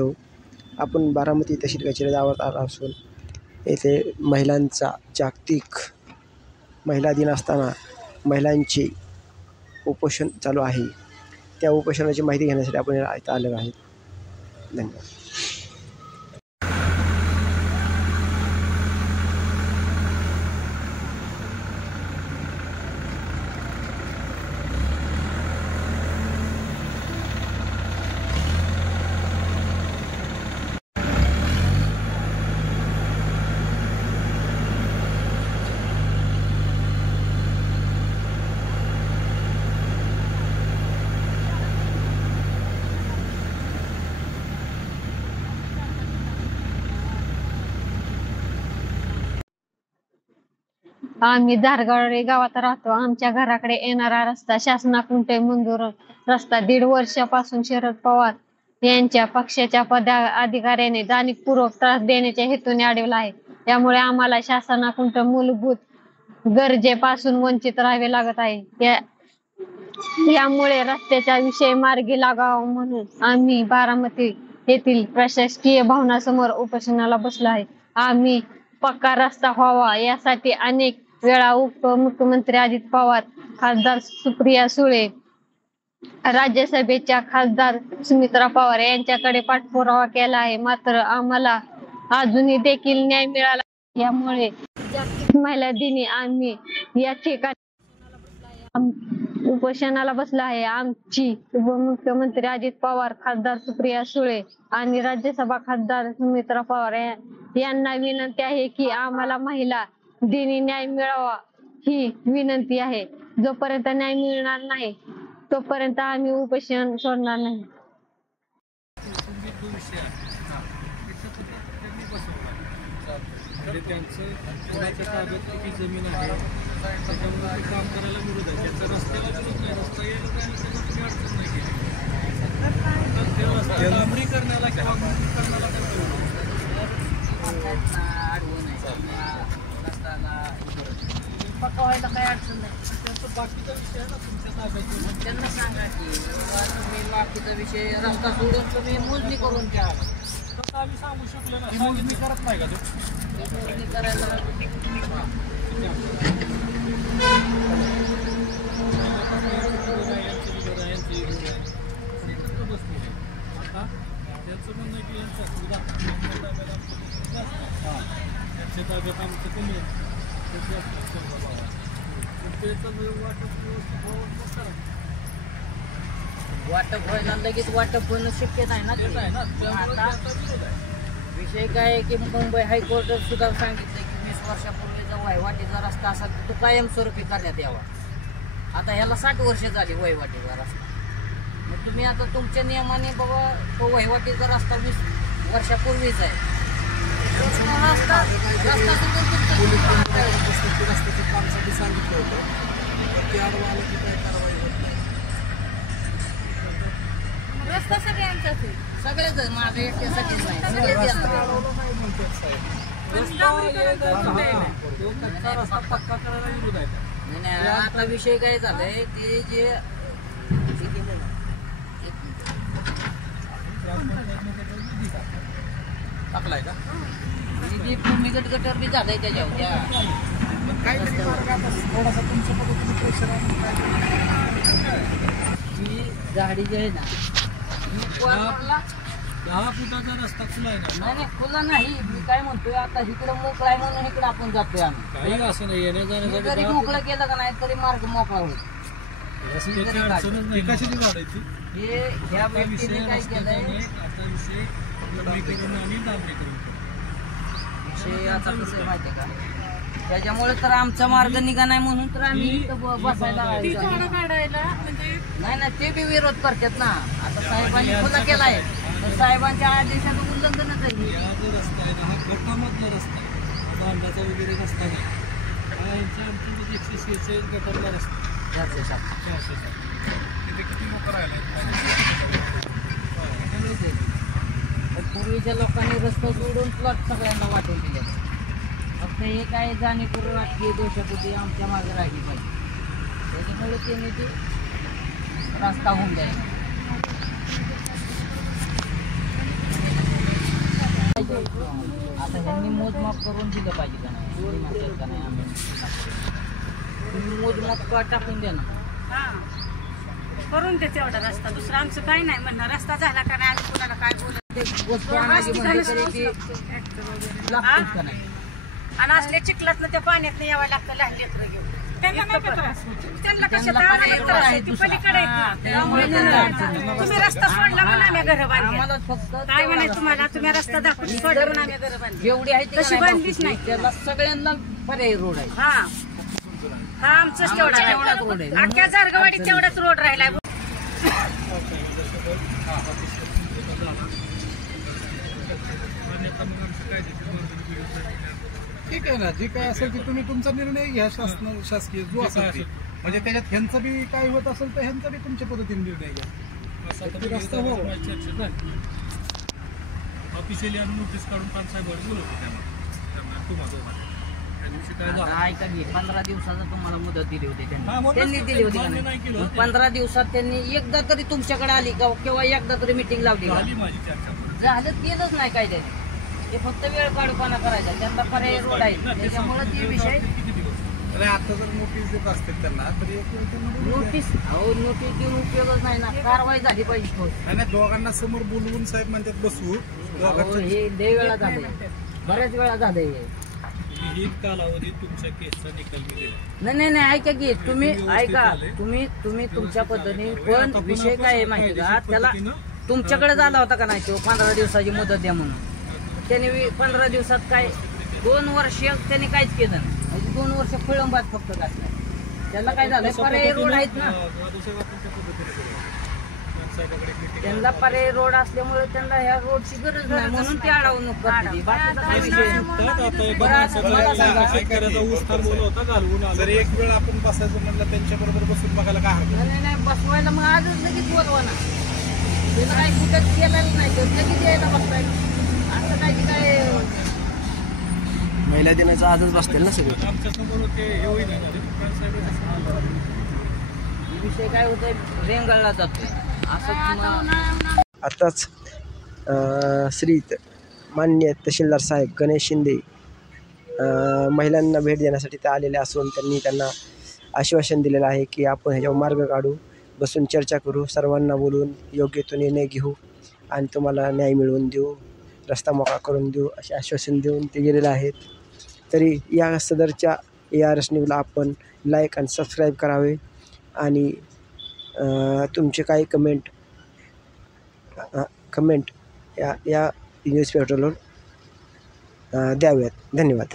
आपण बारामती तहसील कचेरी गावात आलो असून येथे महिलांचा जागतिक महिला दिन असताना महिलांचे उपोषण चालू आहे. त्या उपोषणाची माहिती घेण्यासाठी आपण इथं आलेलो आहे. धन्यवाद. आम्ही धारगळे गावात राहतो. आमच्या घराकडे येणारा रस्ता शासनाकडून मंजूर रस्ता 1.5 वर्षापासून शरद पवार यांच्या पक्षाच्या पदाधिकाऱ्याने जाणीवपूर्वक त्रास देण्याच्या हेतूने अडवला आहे. त्यामुळे आम्हाला शासनाकडून मूलभूत गरजेपासून वंचित राहावे लागत आहे. यामुळे रस्त्याचा विषय मार्गी लागावा म्हणून आम्ही बारामती येथील प्रशासकीय भवनासमोर उपोषणाला बसलो आहे. आम्ही पक्का रस्ता व्हावा यासाठी अनेक वेळा उपमुख्यमंत्री अजित पवार, खासदार सुप्रिया सुळे, राज्यसभेच्या खासदार सुमित्रा पवार यांच्याकडे पाठपुरावा केला आहे. मात्र आम्हाला अजूनही देखील न्याय मिळाला. यामुळे जागतिक महिला दिनी आम्ही या ठिकाणी उपोषणाला बसला आहे. आमची उपमुख्यमंत्री अजित पवार, खासदार सुप्रिया सुळे आणि राज्यसभा खासदार सुमित्रा पवार यांना विनंती आहे की आम्हाला महिला दिनी न्याय मिळावा ही विनंती आहे. जोपर्यंत न्याय मिळणार नाही तोपर्यंत आम्ही उपोषण सोडणार नाही. जमीन आहे त्याच्यामुळे काम करायला विरोध आहे. त्यांचा रस्त्याला विरोध नाही, रस्ता यायला काही अडचण नाही केली. डांबरीकरणाला किंवा मुंबईकरणाला पक्का व्हायला काही अडचण नाही. त्यांचा बाकीचा विषय आहे ना तुमच्या ताब्यात, त्यांना सांगा की तुम्ही बाकीचा विषय रस्ता सोडून तुम्ही मोजणी करून घ्या. तसं आम्ही सांगू शकलो ना, मोजणी करत नाही का ते मोजणी करायला त्यांचं म्हणणं की यांच्या ताब्यात आमचं कमी वाटप व्हायला लगेच वाटप होणं शक्य नाही ना. विषय काय की मुंबई हायकोर्टात सुद्धा सांगितलं की 20 वर्षापूर्वीचा वहिवाटीचा रस्ता असा तो कायमस्वरूपी करण्यात यावा. आता ह्याला 60 वर्ष झाली वहिवाटीचा रस्ता. मग तुम्ही आता तुमच्या नियमाने बाबा तो वहिवाटीचा रस्ता 20 वर्षापूर्वीच आहे. रस्त्याच्या कामासाठी सांगितलं होतं ते आडवा आलं की काय कारवाई होत नाही. रस्ता सगळ्यांचाच आहे, सगळेच माझ्या एकट्यासाठीच नाही, सगळेच नाही. आता विषय काय झालाय ते जे टाकलाय का जी भूमिगत गटर बी झालंय त्याच्यावर थोडासा तुमच्या पद्धतीने प्रेशर ही झाडी जी आहे ना 10 फुटाचा रस्ता खुला आहे ना. नाही खुला नाही, मी काय म्हणतोय आता इकडं मोकळा आहे म्हणून इकडे आपण जातोय. आम्ही काही असं नाही, येण्या जाण्यासाठी जरी मोकळं केलं का नाही तरी मार्ग मोकळा होईल. हे ह्या व्यक्तीने काय केलंय विषय आता कसं माहिती आहे का, त्याच्यामुळे तर आमचा मार्ग निघा नाही म्हणून तर आम्ही बसायला नाही ना. ते बी विरोध करतात ना. आता साहेबांनी खुला केलाय तर साहेबांच्या आदेशाचं उल्लंघनच आहे. रस्ता आहे ना हा गटामधला रस्ता आहे, बांधाचा वगैरे रस्ता नाही. हा यांच्या आमच्या 146 गटातला रस्ता 407 तिथे किती लोक राहिले. पूर्वीच्या लोकांनी रस्ता सोडून प्लॉट सगळ्यांना वाटून दिले. फक्त हे काय जाणीवपूर्वक राजकीय दोषापोटी आमच्या मागे राहिली पाहिजे. त्याच्यामुळे त्यांनी ते रस्ता होऊन जाईल. आता ह्यांनी मोजमाप करून दिलं पाहिजे का नाही, तुम्ही म्हणतात का नाही आम्ही तुम्ही मोजमाप टाकून द्या ना. करून दे तेवढा रस्ता, दुसरं आमचं काही नाही म्हणणार. रस्ता झाला का नाही आम्ही कुणाला काय बोलत ते गोष्ट आणायची म्हणजे तरी ती लागतेच का नाही. आणि असल्या चिखलात त्या पाण्यात यावं लागतं लहान लेकरं घेऊन. त्यांना नाही का त्रास होतो? त्यांना कशाचा आम्हाला त्रास आहे, ती पलीकडे आहेत ना. तुम्ही रस्ता सोडला म्हणून आम्ही घरं बांधली. आम्हाला फक्त काय म्हणायचं तुम्हाला, तुम्ही रस्ता दाखवून सोडला म्हणून आम्ही घरं बांधली. जेवढी आहे तशी बांधलीच नाही. त्याला सगळ्यांना पर्यायी रोड आहे. हा हा आमचाच तेवढा तेवढाच रोड आहे. अख्ख्या जारगवाडीत तेवढाच रोड राहिलाय. ठीक आहे ना, जे काय असेल ते तुम्ही तुमचा निर्णय घ्या, शासकीय जो असेल ते. म्हणजे त्याच्यात ह्यांचं बी काय होत असेल तर ह्यांचा बी तुमच्या पद्धतीने निर्णय घ्या. रस्ता हो ऑफिशियली आणि नोटीस काढून साहेबांनी बोलवतो त्यांना आता ऐका की 15 दिवसाचा तुम्हाला मुदत दिली होती त्यांनी दिली होती का नाही? 15 दिवसात त्यांनी एकदा तरी तुमच्याकडे आली का किंवा एकदा तरी मिटिंग लावली का? माझी चर्चा झालं केलंच नाही काय त्याने. ते फक्त वेळ काढूपणा करायचा. त्यांना पर्याय रोड आहे त्याच्यामुळे ते विषय अरे आता जर नोटीस देत असतील त्यांना तरी नोटीस नोटीस देऊन उपयोगच नाही ना. कारवाई झाली पाहिजे. नाही, दोघांना समोर बोलवून साहेब म्हणतात बसवू हे लय वेळा झालंय, बऱ्याच वेळा झालंय. ही कालावधीत तुमच्या केसचा निकाल दिलेला नाही ऐका की तुम्ही ऐका तुम्ही तुमच्या पद्धतीने. पण विषय काय आहे माहिती का, त्याला तुमच्याकडे झाला होता का नाही तो 15 दिवसाची मुदत द्या म्हणून. त्याने 15 दिवसात काय 2 वर्ष त्यांनी काहीच केलं नाही. 2 वर्ष खोळंबाज फक्त घातलाय. त्याला काय झालंय, पर्यायी रोड आहेत ना. त्यांना पर्यायी रोड असल्यामुळे त्यांना ह्या रोडची गरज नाही म्हणून ते अडवणूक करते. बाकीचा काय विषय जर एक वेळ आपण बसायचं म्हणलं त्यांच्या बरोबर बसून बघायला काय हरकत नाही बसवायला मग आजच लगेच बोलवा ना. त्याला काही कुठंच केलेलं नाही तर लगेच यायला बसवायला. असं काय महिला दिनाचा आजच बसतील ना सगळे. आमच्या समोर ते हे होईल विषय काय होतंय, रेंगाळला जातोय असं. आताच श्री मान्य तहसीलदार साहेब गणेश शिंदे महिलांना भेट देण्यासाठी ते आलेले असून त्यांना आश्वासन दिलेलं आहे की आपण ह्याच्यावर मार्ग काढू, बसून चर्चा करू, सर्वांना बोलून योग्य तो निर्णय घेऊ आणि तुम्हाला न्याय मिळवून देऊ, रस्ता मोकळा करून देऊ असे आश्वासन देऊन ते गेलेले आहेत. तरी या सदरच्या ARS न्यूजला आपण लाईक आणि सबस्क्राईब करावे आणि तुमचे काही कमेंट या न्यूजपेपरवर द्याव्यात. धन्यवाद.